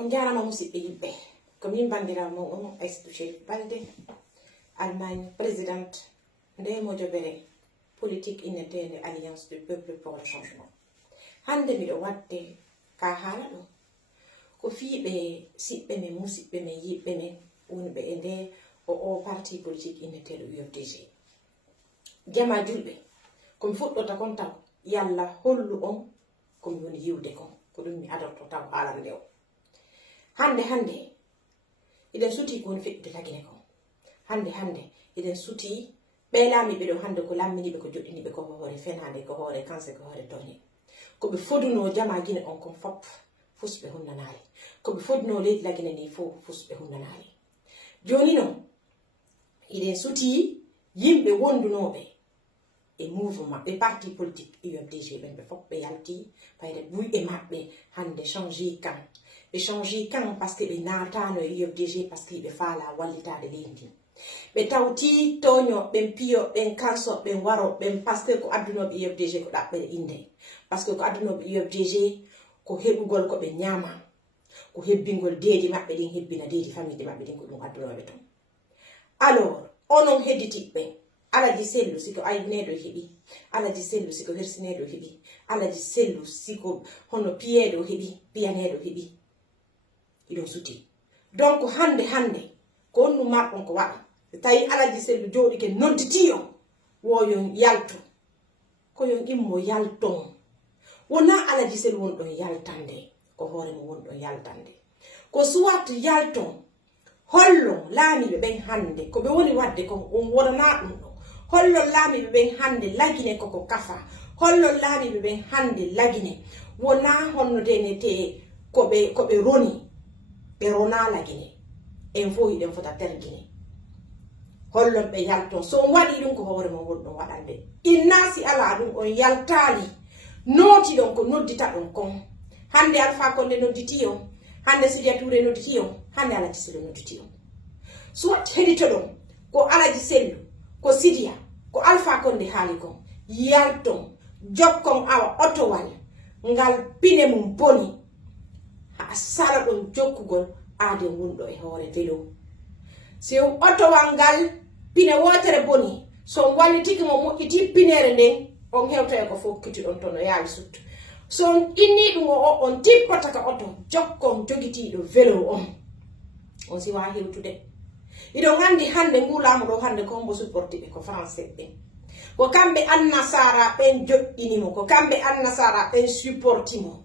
on jarama musidɓe yimɓe ko min bandirawo on Aissatou Cherif Balde Allemagne présidente nde mojobere politique innetede alliance du peuple pour le changement. Hande miɗo wadde ka haala ɗo ko fiiɓe siɓɓe men musidɓe men yiɓɓe men wonɓe e nde o parti politique inneteɗo UFDG. Jama julɓe komi fuɗɗota kon taw yalla hollu on komi woni yiwde kon ko ɗum mi adorto taw haalande o. Hande iɗen suti ko woni feƴƴude lagine kon. Hande iɗen suti ɓe laamiɓe ɗo hande ko lamminiɓe ko joɗɗiniɓe ko hoore fenade ko hoore kanse ko hoore tone koɓe foduno jama guine on kon fop fusɓe hunnanali koɓe foduno leydi lagine ni fof fusɓe hunnanali. Joni noon iɗen suti yimɓe wondunoɓe e mouvement ɓe parti politique UFDG ɓen ɓe fof ɓe yalti fayde buyɗe maɓɓe hande changé kan ɓe changé kan par ce que ɓe natano e UFDG par ce que ɓe faala wallitade leydi ɓe tawti toñoɓen piyoɓen kalsoɓen waroɓen par ce que ko addunoɓe UFDG ko ɗaɓɓere inde par ce que ko addunoɓe UFDG ko heɓugol ko ɓe ñaama ko hebbingol deedi maɓɓe ɗin hebbina deedi famille maɓɓe ɗin ko ɗum addunoɓe ton. Alors onon hedditiɓɓe alaji sellu siko ayneɗo heɓi alaji sellu siko hersineɗo heɓi alaji sellu siko hono piyeɗo heɓi piyaneɗo heɓi iɗon suti donc hande ko on ɗum marɗon ko waɗa tawi alaji sellu joɗike nodditi on woyon yaltu koyon immo yalton wona alaji sellu wonɗon yaltande ko hoore mo wonɗon yaltande ko soit yalton hollon laamiɓe ɓen hande ko ɓe woni wadde kon on wonana ɗum ɗo hollon laamiɓe ɓen hande lagine koko kafa hollon laamiɓe ɓen hande lagine wona honno denete koɓe roni ɓe rona lagine en fo hiɗen fota tergine hollon ɓe yalton so on waɗi ɗum ko hoore mon wonɗon waɗande innasi ala ɗum on yaltali nooti ɗon ko noddita ɗon kon hande Alpha Condé nodditi on hande Sidia Touré nodditi on hande Alaji Sellu nodditi on soit heɗito ɗon ko Alaji Sellu ko Sidia ko Alpha Condé haali kon yalton jokkon awa otowal ngal pine mum boni ha sala ɗon jokkugol aaden wonɗo e hoore vélo si otowal ngal pine wotere boni so wallitiki mo moƴƴiti pinere nden on hewta e ko fokkiti ɗon tono yaawi suttu so on inni ɗum o on tippata ka oto jokkon jogitiɗo vélo on siwa hewtude iɗon andi hande ngulamo ɗo hande ko hombo supporti ɓe ko français ɓen ko kamɓe annasara ɓen joƴƴinimo ko kamɓe annasara ɓen supporti mo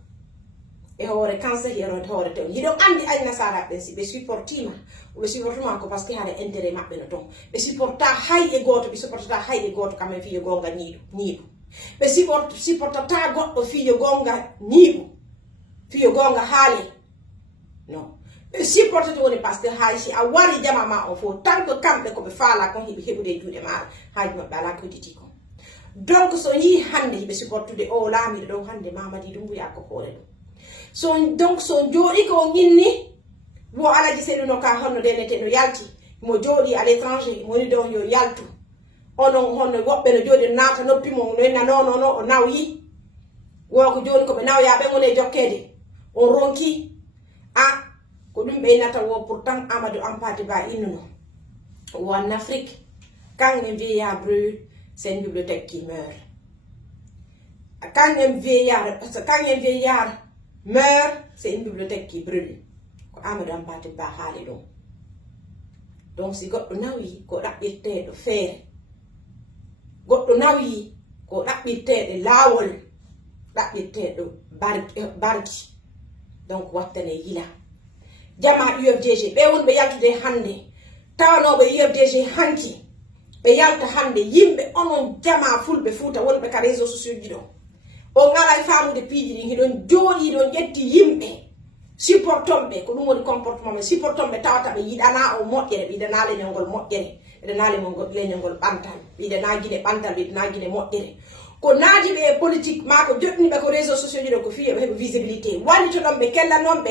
e hoore kanse hierode hoore ton hiɗon andi annasara ɓen si ɓe supportima ɓe supportuma ko par ce que haɗa intérêt maɓɓe no ton ɓe supporta hay e goto ɓe supportata hay e goto kamen fiyo gonga ñiiɗu ɓe supportata goɗɗo fiyo gonga ñiiɓu fiyo gonga haale non ɓe supportata woni par ce que hay si a wari jama ma on fo tant que kamɓe koɓe faala kon hiɓe heɓude e juuɗe maɗa haaji maɓɓe ala ko hedditi kon donc so yii hande hiɓe supportude o laamiɗo ɗo hande Mamadi Doumbouya ko hoore ɗum so jooɗi ko inni wo Alaji Sellu no ka honno denete no yalti mo jooɗi à l'étranger mo woni ɗon yo yaltu onon honno woɓɓe no jooɗi naata noppi mo no nono o nawyi woko joni koɓe nawya ɓen woni e jokkede on ronki ko ɗum ɓe innata wo pourtant Amadou Hampâté Bâ innuno wo en Afrique quand un vieillard brûle c'est une bibliothèque qui meurt quand un vieillard meurt c'est une bibliothèque qui brûle ko Amadou Hampâté Bâ haali ɗum donc si goɗɗo nawi ko ɗaɓɓirteɗo feere goɗɗo nawi ko ɗaɓɓirteɗe laawol ɗaɓɓirteɗo barki donc wattane yila jama UFDG ɓe wonɓe yaltude hande tawanoɓe UFDG hanki ɓe yalta hande yimɓe onon jama fulɓe Fuuta wonɓe ka réseau sociaux ji ɗo on alay famude piiji ɗin hiɗon jooɗi ɗon ƴetti yimɓe supportonɓe ko ɗum woni comportement ɓe supportonɓe tawata ɓe yiɗana o moƴƴere ɓe yiɗana leñolngol moƴƴere ɓeɗana leñolngol ɓantal ɓe yiɗana guine ɓantal ɓe yiɗana guine moƴƴere ko naaji ɓe e politique ma ko joɗɗiniɓe ko réseau sociaux ji ɗo ko fiye ɓe heɓa visibilité wallito ɗon ɓe kella noon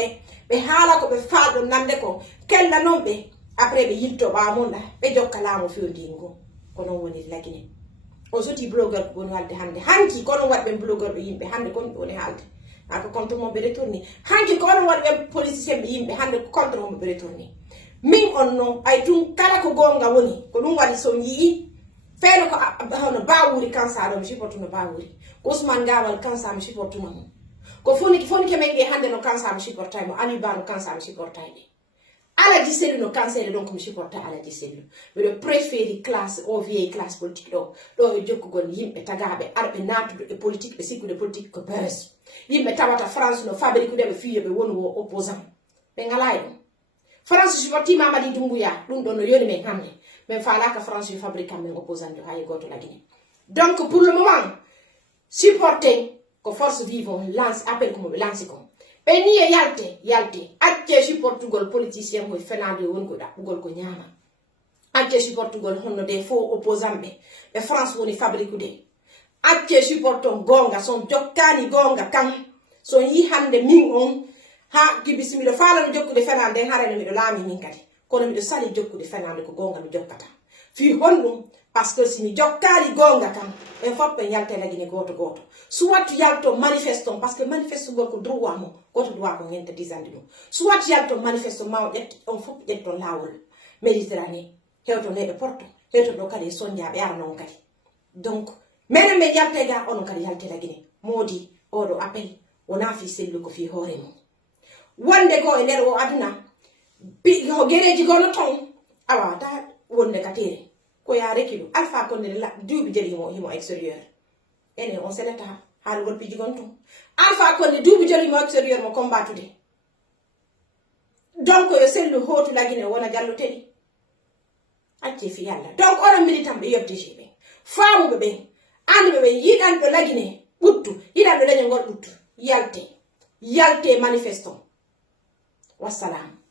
ɓe haala ko ɓe faalɗon nande ko kella noon ɓe après ɓe yilto ɓamonɗa ɓe jokka laamu fewndingo ko noon woni lagine o soti blogueur ko woni haalde hande hanki ko noon waɗi ɓen blogueur ɗo yimɓe hande ko woni haalde aka contre mo be retourni hanki ko on wadbe politicien be yimbe hande contre mo be retourni min on non ay tun kala ko gonga woni ko dum wadi so yi feelo ko hono bawuri kansa do mi siportu no bawuri ko Ousmane Gawal kansa mi siportu mo ko foni ke menge hande no kansa mi siportay mo Ami Ba no kansa mi siportay de ala diselu no cancer donc mi supporta ala diselu be préféri classe o vieille classe politique do jokkugol yimbe tagabe arbe natude e politique be sikkude politique ko bes yimbe tawata France no fabrique de be fiye be wonu wo opposant be ngalay France supporti Mamadi Doumbouya dum do no yoni men hamne men fala ka France yu fabrique men opposant do hay goto la Guinée donc pour le moment supporter ko force vive lance appel ko mo lance ko Peni yalte acce si Portugal politicien ko fenade won ko da bugol ko nyama acce si Portugal honno de faux opposant be France woni fabrique de acce si Porto gonga son jokkani gonga kan so yi hande min on ha kibisimi do fala no jokkude fenade harene mi do lami min kadi kono mi do sali jokkude fenade ko gonga mi jokkata fi hondum parce que si mi jokkali gonga kan e foppe yalte la Guinée goto soit yalto manifeston parce que manifesto gol ko droit mo goto droit ko ngenta disandi dum soit yalto manifesto ma on foppe detto lawol Méditerranée hewto ne e Porto hewto do kadi sonja be ar non kadi donc menen me yalte ga on kadi yalte la Guinée modi odo appel wona fi sellu ko fi hore mo wonde go e nder o aduna bi ho gereji gono ton awa ta wonde katere ko ya rekido alpha ko ne la duubi jeli himo extérieur ene on senata hal wol piji gonto alpha ko ne duubi jeli mo extérieur mo combattude donc yo sellu hotu la Guinée wona jallo tedi acce fi yalla donc on militant be yobde jibe faamu be ande be yidan do la Guinée buttu yidan do lañe ngol buttu yalte manifeston wassalam